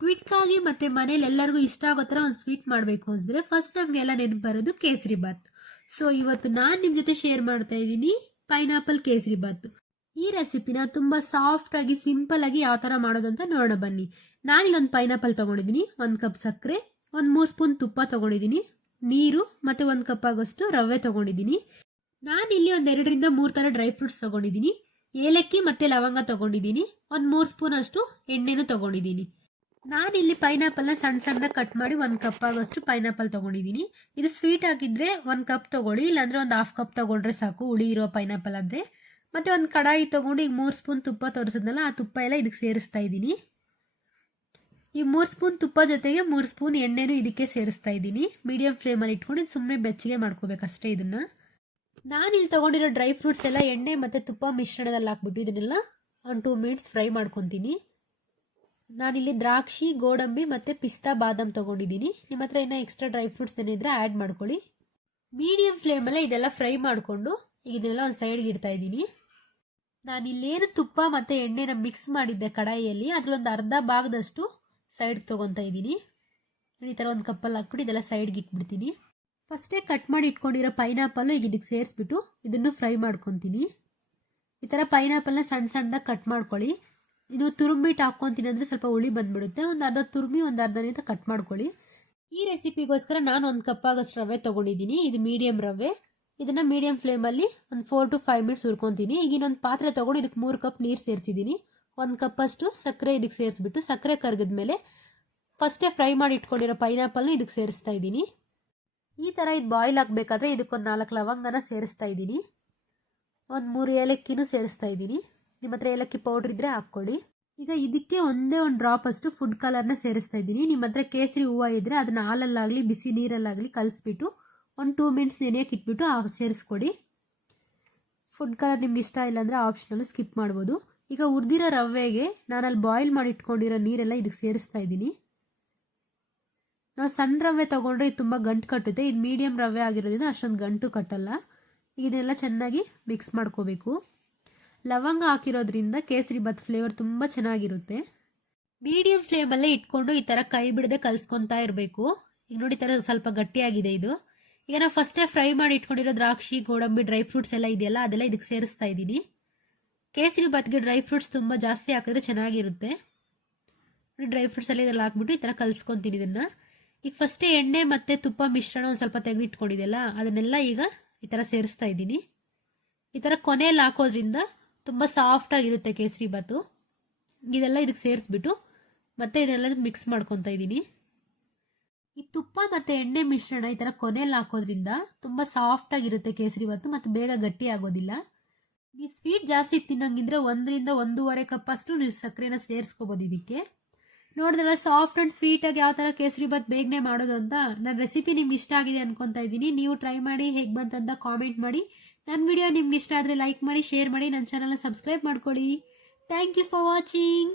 Quick ಆಗಿ ಮತ್ತು ಮನೇಲಿ ಎಲ್ಲರಿಗೂ ಇಷ್ಟ ಆಗೋ ಥರ ಒಂದು ಸ್ವೀಟ್ ಮಾಡಬೇಕು ಅಂದರೆ ಫಸ್ಟ್ ನಮಗೆಲ್ಲ ನೆನಪು ಬರೋದು ಕೇಸರಿ ಬಾತ್. ಸೊ ಇವತ್ತು ನಾನು ನಿಮ್ಮ ಜೊತೆ ಶೇರ್ ಮಾಡ್ತಾ ಇದ್ದೀನಿ ಪೈನಾಪಲ್ ಕೇಸರಿ ಬಾತ್. ಈ ರೆಸಿಪಿನ ತುಂಬ ಸಾಫ್ಟಾಗಿ ಸಿಂಪಲ್ಲಾಗಿ ಯಾವ ಥರ ಮಾಡೋದಂತ ನೋಡೋಣ ಬನ್ನಿ. ನಾನಿಲ್ಲೊಂದು ಪೈನಾಪಲ್ ತೊಗೊಂಡಿದ್ದೀನಿ, 1 ಕಪ್ ಸಕ್ಕರೆ, ಒಂದು 3 ಸ್ಪೂನ್ ತುಪ್ಪ ತೊಗೊಂಡಿದ್ದೀನಿ, ನೀರು ಮತ್ತು 1 ಕಪ್ ಆಗೋಷ್ಟು ರವೆ ತೊಗೊಂಡಿದ್ದೀನಿ. ನಾನಿಲ್ಲಿ ಒಂದು 2ರಿಂದ 3 ಥರ ಡ್ರೈ ಫ್ರೂಟ್ಸ್ ತೊಗೊಂಡಿದ್ದೀನಿ. ಏಲಕ್ಕಿ ಮತ್ತು ಲವಂಗ ತೊಗೊಂಡಿದ್ದೀನಿ. ಒಂದು 3 ಸ್ಪೂನ್ ಅಷ್ಟು ಎಣ್ಣೆನೂ ತೊಗೊಂಡಿದ್ದೀನಿ. ನಾನಿಲ್ಲಿ ಪೈನಾಪಲ್ನ ಸಣ್ಣ ಸಣ್ಣದಾಗಿ ಕಟ್ ಮಾಡಿ 1 ಕಪ್ ಆಗೋಷ್ಟು ಪೈನಾಪಲ್ ತೊಗೊಂಡಿದ್ದೀನಿ. ಇದು ಸ್ವೀಟ್ ಆಗಿದ್ರೆ 1 ಕಪ್ ತೊಗೊಳ್ಳಿ, ಇಲ್ಲಾಂದರೆ ಒಂದು 1/2 ಕಪ್ ತೊಗೊಂಡ್ರೆ ಸಾಕು ಹುಳಿ ಇರೋ ಪೈನಾಪಲ್ ಅಂದರೆ. ಮತ್ತು ಒಂದು ಕಡಾಯಿ ತೊಗೊಂಡು ಈಗ 3 ಸ್ಪೂನ್ ತುಪ್ಪ ತೋರಿಸಿದ್ನಲ್ಲ, ಆ ತುಪ್ಪ ಎಲ್ಲ ಇದಕ್ಕೆ ಸೇರಿಸ್ತಾ ಇದ್ದೀನಿ. ಈ 3 ಸ್ಪೂನ್ ತುಪ್ಪ ಜೊತೆಗೆ 3 ಸ್ಪೂನ್ ಎಣ್ಣೆನೂ ಇದಕ್ಕೆ ಸೇರಿಸ್ತಾ ಇದ್ದೀನಿ. ಮೀಡಿಯಂ ಫ್ಲೇಮಲ್ಲಿ ಇಟ್ಕೊಂಡು ಇದು ಸುಮ್ಮನೆ ಬೆಚ್ಚಗೆ ಮಾಡ್ಕೋಬೇಕಷ್ಟೇ ಇದನ್ನು. ನಾನಿಲ್ಲಿ ತೊಗೊಂಡಿರೋ ಡ್ರೈ ಫ್ರೂಟ್ಸ್ ಎಲ್ಲ ಎಣ್ಣೆ ಮತ್ತು ತುಪ್ಪ ಮಿಶ್ರಣದಲ್ಲಿ ಹಾಕ್ಬಿಟ್ಟು ಇದನ್ನೆಲ್ಲ ಒಂದು 2 ಮಿನಿಟ್ಸ್ ಫ್ರೈ ಮಾಡ್ಕೊತೀನಿ. ನಾನಿಲ್ಲಿ ದ್ರಾಕ್ಷಿ, ಗೋಡಂಬಿ ಮತ್ತು ಪಿಸ್ತಾ ಬಾದಾಮ್ ತೊಗೊಂಡಿದ್ದೀನಿ. ನಿಮ್ಮ ಹತ್ರ ಇನ್ನೂ ಎಕ್ಸ್ಟ್ರಾ ಡ್ರೈ ಫ್ರೂಟ್ಸ್ ಏನಿದ್ರೆ ಆ್ಯಡ್ ಮಾಡ್ಕೊಳ್ಳಿ. ಮೀಡಿಯಂ ಫ್ಲೇಮಲ್ಲೇ ಇದೆಲ್ಲ ಫ್ರೈ ಮಾಡಿಕೊಂಡು ಈಗ ಇದನ್ನೆಲ್ಲ ಒಂದು ಸೈಡ್ಗೆ ಇಡ್ತಾ ಇದ್ದೀನಿ. ನಾನಿಲ್ಲೇನು ತುಪ್ಪ ಮತ್ತು ಎಣ್ಣೆನ ಮಿಕ್ಸ್ ಮಾಡಿದ್ದೆ ಕಡಾಯಿಯಲ್ಲಿ, ಅದರಲ್ಲೊಂದು ಅರ್ಧ ಭಾಗದಷ್ಟು ಸೈಡ್ಗೆ ತೊಗೊತಾ ಇದ್ದೀನಿ. ಈ ಥರ ಒಂದು ಕಪ್ಪಲ್ಲಿ ಹಾಕ್ಬಿಟ್ಟು ಇದೆಲ್ಲ ಸೈಡ್ಗೆ ಇಟ್ಬಿಡ್ತೀನಿ. ಫಸ್ಟೇ ಕಟ್ ಮಾಡಿ ಇಟ್ಕೊಂಡಿರೋ ಪೈನಾಪಲ್ಲು ಈಗ ಇದಕ್ಕೆ ಸೇರಿಸ್ಬಿಟ್ಟು ಇದನ್ನು ಫ್ರೈ ಮಾಡ್ಕೊತೀನಿ. ಈ ಥರ ಪೈನಾಪಲ್ನ ಸಣ್ಣ ಸಣ್ಣದಾಗಿ ಕಟ್ ಮಾಡ್ಕೊಳ್ಳಿ. ಇದು ತುರುಂಬಿಟ್ಟು ಹಾಕ್ಕೊತೀನಿ ಅಂದರೆ ಸ್ವಲ್ಪ ಹುಳಿ ಬಂದುಬಿಡುತ್ತೆ. ಒಂದು ಅರ್ಧ ತುರುಮಿ ಒಂದು ಅರ್ಧ ನೀಟ ಕಟ್ ಮಾಡ್ಕೊಳ್ಳಿ. ಈ ರೆಸಿಪಿಗೋಸ್ಕರ ನಾನು 1 ಕಪ್ ಆಗೋಷ್ಟು ರವೆ ತೊಗೊಂಡಿದ್ದೀನಿ. ಇದು ಮೀಡಿಯಂ ರವೆ. ಇದನ್ನು ಮೀಡಿಯಂ ಫ್ಲೇಮಲ್ಲಿ ಒಂದು 4 to 5 ಮಿನಿಟ್ಸ್ ಹುರ್ಕೊತೀನಿ. ಈಗ ಇನ್ನೊಂದು ಪಾತ್ರೆ ತೊಗೊಂಡು ಇದಕ್ಕೆ 3 ಕಪ್ ನೀರು ಸೇರಿಸಿದ್ದೀನಿ. 1 ಕಪ್ಪಷ್ಟು ಸಕ್ಕರೆ ಇದಕ್ಕೆ ಸೇರಿಸ್ಬಿಟ್ಟು ಸಕ್ಕರೆ ಕರಗಿದ್ಮೇಲೆ ಫಸ್ಟೇ ಫ್ರೈ ಮಾಡಿ ಇಟ್ಕೊಂಡಿರೋ ಪೈನಾಪಲ್ನ ಇದಕ್ಕೆ ಸೇರಿಸ್ತಾ ಇದ್ದೀನಿ. ಈ ಥರ ಇದು ಬಾಯ್ಲ್ ಆಗಬೇಕಾದ್ರೆ ಇದಕ್ಕೊಂದು 4 ಲವಂಗನ ಸೇರಿಸ್ತಾ ಇದ್ದೀನಿ. ಒಂದು 3 ಏಲಕ್ಕಿನೂ ಸೇರಿಸ್ತಾ ಇದ್ದೀನಿ. ನಿಮ್ಮ ಹತ್ರ ಏಲಕ್ಕಿ ಪೌಡ್ರ್ ಇದ್ದರೆ ಹಾಕ್ಕೊಳ್ಳಿ. ಈಗ ಇದಕ್ಕೆ ಒಂದೇ ಒಂದು ಡ್ರಾಪ್ ಅಷ್ಟು ಫುಡ್ ಕಲರ್ನ ಸೇರಿಸ್ತಾ ಇದ್ದೀನಿ. ನಿಮ್ಮ ಹತ್ರ ಕೇಸರಿ ಹೂವು ಇದ್ದರೆ ಅದನ್ನು ಹಾಲಲ್ಲಾಗಲಿ ಬಿಸಿ ನೀರಲ್ಲಾಗಲಿ ಕಲಿಸ್ಬಿಟ್ಟು ಒಂದು 2 ಮಿನಿಟ್ಸ್ ನೆನೆಯಕ್ಕೆ ಇಟ್ಬಿಟ್ಟು ಸೇರಿಸ್ಕೊಡಿ. ಫುಡ್ ಕಲರ್ ನಿಮ್ಗೆ ಇಷ್ಟ ಇಲ್ಲಾಂದರೆ ಆಪ್ಷನಲ್ಲು ಸ್ಕಿಪ್ ಮಾಡ್ಬೋದು. ಈಗ ಹುರಿದಿರೋ ರವೆಗೆ ನಾನಲ್ಲಿ ಬಾಯ್ಲ್ ಮಾಡಿ ಇಟ್ಕೊಂಡಿರೋ ನೀರೆಲ್ಲ ಇದಕ್ಕೆ ಸೇರಿಸ್ತಾ ಇದ್ದೀನಿ. ನಾವು ಸಣ್ಣ ರವೆ ತೊಗೊಂಡ್ರೆ ಇದು ತುಂಬ ಗಂಟು ಕಟ್ಟುತ್ತೆ. ಇದು ಮೀಡಿಯಂ ರವೆ ಆಗಿರೋದ್ರಿಂದ ಅಷ್ಟೊಂದು ಗಂಟು ಕಟ್ಟಲ್ಲ. ಇದನ್ನೆಲ್ಲ ಚೆನ್ನಾಗಿ ಮಿಕ್ಸ್ ಮಾಡ್ಕೋಬೇಕು. ಲವಂಗ ಹಾಕಿರೋದ್ರಿಂದ ಕೇಸರಿ ಬಾತ್ ಫ್ಲೇವರ್ ತುಂಬ ಚೆನ್ನಾಗಿರುತ್ತೆ. ಮೀಡಿಯಂ ಫ್ಲೇಮಲ್ಲೇ ಇಟ್ಕೊಂಡು ಈ ಥರ ಕೈ ಬಿಡದೆ ಕಲಿಸ್ಕೊತಾ ಇರಬೇಕು. ಈಗ ನೋಡಿ ಈ ಥರ ಸ್ವಲ್ಪ ಗಟ್ಟಿಯಾಗಿದೆ ಇದು. ಈಗ ನಾವು ಫಸ್ಟೇ ಫ್ರೈ ಮಾಡಿ ಇಟ್ಕೊಂಡಿರೋ ದ್ರಾಕ್ಷಿ, ಗೋಡಂಬಿ, ಡ್ರೈ ಫ್ರೂಟ್ಸ್ ಎಲ್ಲ ಇದೆಯಲ್ಲ ಅದೆಲ್ಲ ಇದಕ್ಕೆ ಸೇರಿಸ್ತಾ ಇದ್ದೀನಿ. ಕೇಸರಿ ಬಾತ್ಗೆ ಡ್ರೈ ಫ್ರೂಟ್ಸ್ ತುಂಬ ಜಾಸ್ತಿ ಹಾಕಿದ್ರೆ ಚೆನ್ನಾಗಿರುತ್ತೆ. ಡ್ರೈ ಫ್ರೂಟ್ಸ್ ಎಲ್ಲ ಇದೆಲ್ಲ ಹಾಕ್ಬಿಟ್ಟು ಈ ಥರ ಕಲಿಸ್ಕೊತೀನಿ ಇದನ್ನು. ಈಗ ಫಸ್ಟೇ ಎಣ್ಣೆ ಮತ್ತು ತುಪ್ಪ ಮಿಶ್ರಣ ಒಂದು ಸ್ವಲ್ಪ ತೆಗೆದಿಟ್ಕೊಂಡಿದೆಯಲ್ಲ ಅದನ್ನೆಲ್ಲ ಈಗ ಈ ಥರ ಸೇರಿಸ್ತಾ ಇದ್ದೀನಿ. ಈ ಥರ ಕೊನೆಯಲ್ಲಿ ಹಾಕೋದ್ರಿಂದ ತುಂಬ ಸಾಫ್ಟಾಗಿರುತ್ತೆ ಕೇಸರಿ ಬಾತು. ಇದೆಲ್ಲ ಇದಕ್ಕೆ ಸೇರಿಸ್ಬಿಟ್ಟು ಮತ್ತೆ ಇದೆಲ್ಲ ಮಿಕ್ಸ್ ಮಾಡ್ಕೊತಾ ಇದ್ದೀನಿ. ಈ ತುಪ್ಪ ಮತ್ತು ಎಣ್ಣೆ ಮಿಶ್ರಣ ಈ ಥರ ಕೊನೆಯಲ್ಲಿ ಹಾಕೋದ್ರಿಂದ ತುಂಬ ಸಾಫ್ಟಾಗಿರುತ್ತೆ ಕೇಸರಿ ಬಾತು ಮತ್ತು ಬೇಗ ಗಟ್ಟಿ ಆಗೋದಿಲ್ಲ. ಈ ಸ್ವೀಟ್ ಜಾಸ್ತಿ ತಿನ್ನೋಂಗಿದ್ರೆ 1ರಿಂದ 1.5 ಕಪ್ ಅಷ್ಟು ನೀವು ಸಕ್ಕರೆನ ಸೇರಿಸ್ಕೋಬೋದು ಇದಕ್ಕೆ. ನೋಡಿದ್ರೆ ಸಾಫ್ಟ್ ಆ್ಯಂಡ್ ಸ್ವೀಟಾಗಿ ಯಾವ ಥರ ಕೇಸರಿ ಬಾತ್ ಬೇಗನೆ ಮಾಡೋದು ಅಂತ ನನ್ನ ರೆಸಿಪಿ ನಿಮ್ಗೆ ಇಷ್ಟ ಆಗಿದೆ ಅನ್ಕೊತಾ ಇದ್ದೀನಿ. ನೀವು ಟ್ರೈ ಮಾಡಿ ಹೇಗೆ ಬಂತಂತ ಕಾಮೆಂಟ್ ಮಾಡಿ. ನನ್ನ ವಿಡಿಯೋ ನಿಮ್ಗೆ ಇಷ್ಟ ಆದರೆ ಲೈಕ್ ಮಾಡಿ, ಶೇರ್ ಮಾಡಿ, ನನ್ನ ಚಾನಲ್ನ ಸಬ್ಸ್ಕ್ರೈಬ್ ಮಾಡ್ಕೊಳ್ಳಿ. Thank you for watching.